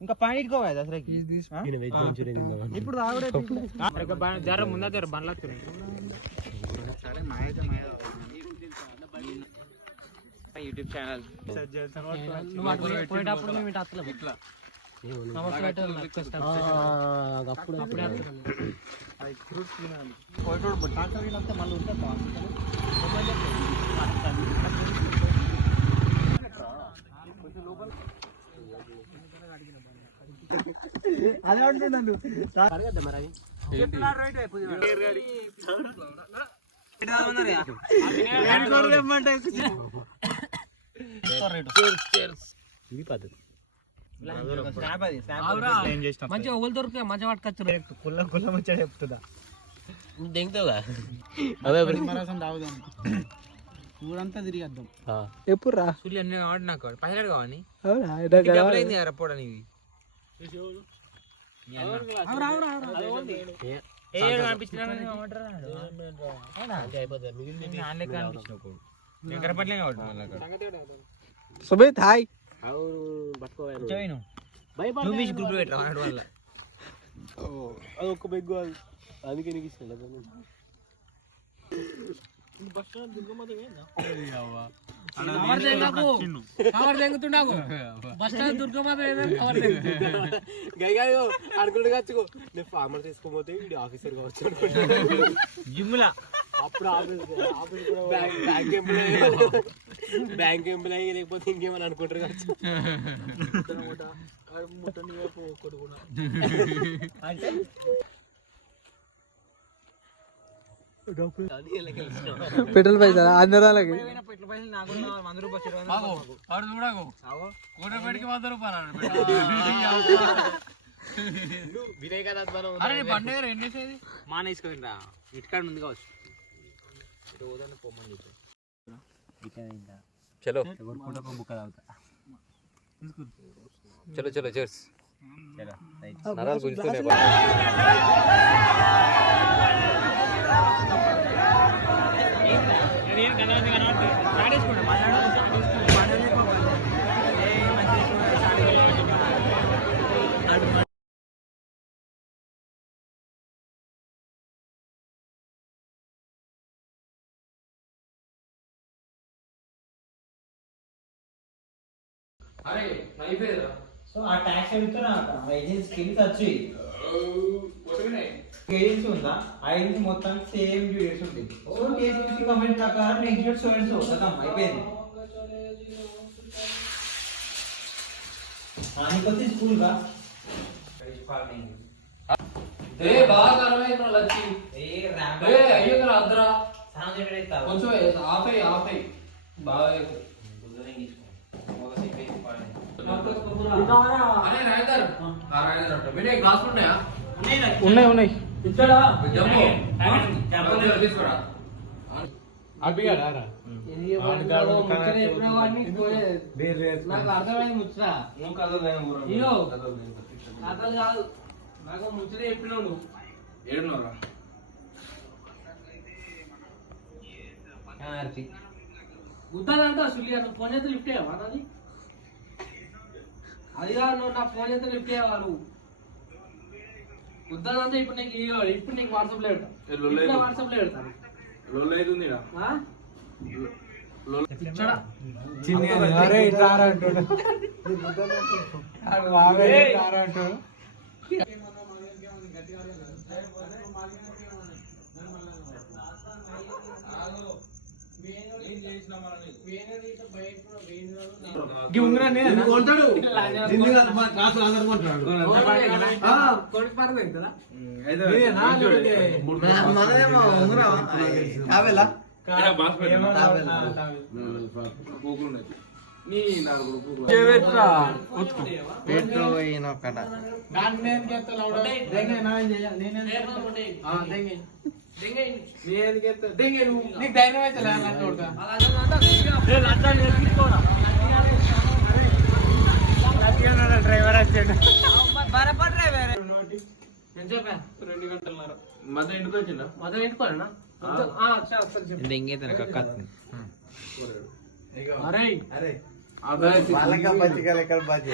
ఇంకా పైన కదా అసలు ఇప్పుడు జర ముందా జర బండ్లు యూట్యూబ్ ఛానల్ పోయేటప్పుడు మేము ఇట్లా ఇట్లా మళ్ళీ ఉంటుంది అదే అంటున్నాను మంచిగా ఓళ్ళు దొరుకుతాయి మంచిగా పట్టుకొచ్చు కుల్ల కుల్ల మంచిగా చెప్తుందా దింగుతావుగా ఊరంతా తిరిగేద్దాం ఎప్పుడు రా అన్ని కావాలి నాకు పైసలు కావాలి పోవడానికి సుబేత్ హాయ్ అదొక్క బెగ్గు అందుకే నీకు ఇష్టం బస్ స్టాండ్ దుర్గమాత అనుకుంటు కాచుకో నేను ఫార్మర్ తీసుకోపోతే ఆఫీసర్ కావచ్చు జిమ్లా అప్పుడు బ్యాంక్ ఎంప్లాయీ లేకపోతే ఇంకేమని అనుకుంటారు కావచ్చు పెట్రోల్ పైసా అందరూ మానేసుకోండి ఇటుకాడ ఉంది కావచ్చు చలో బుక్క తాగుతా చలో చలో చర్స్ నరాలు గుంజుతున్నాయి సో ఆ ట్యాక్స్ అడుగుతున్నా ఏజెన్సీ కింద వచ్చి ఏజెన్సీ ఉందా ఆ ఏజెన్సీ మొత్తం సేమ్ డ్యూరేట్స్ ఉంటుంది సో టీఎస్పీసీ కమెంట్ ప్రకారం నెక్స్ట్ డేట్ స్టూడెంట్స్ వస్తాం అయిపోయింది నీకొచ్చి స్కూల్ గా ఉన్నాయి ఉన్నాయి నాకు అర్థమైంది ముచ్చరా అర్థం కాదు నాకు ముచ్చట చెప్పినావు ఏడున్నారా గుర్తాదంటే సులి అసలు ఫోన్ చేస్తే లిఫ్ట్ అయ్యావా నాది అది కాదు నువ్వు నా ఫోన్ చేస్తే లిఫ్ట్ అయ్యావా నువ్వు గుర్తాదంటే ఇప్పుడు నీకు వాట్సాప్ లో పెడతా వాట్సాప్ లో పెడతాను డ్రైవర్ వచ్చాడు నేను చెప్పా 2 గంటలన్నర మధ్య ఇంటికి వచ్చిందా మధ్య ఇంటికోనా అరే అరే వాళ్ళకి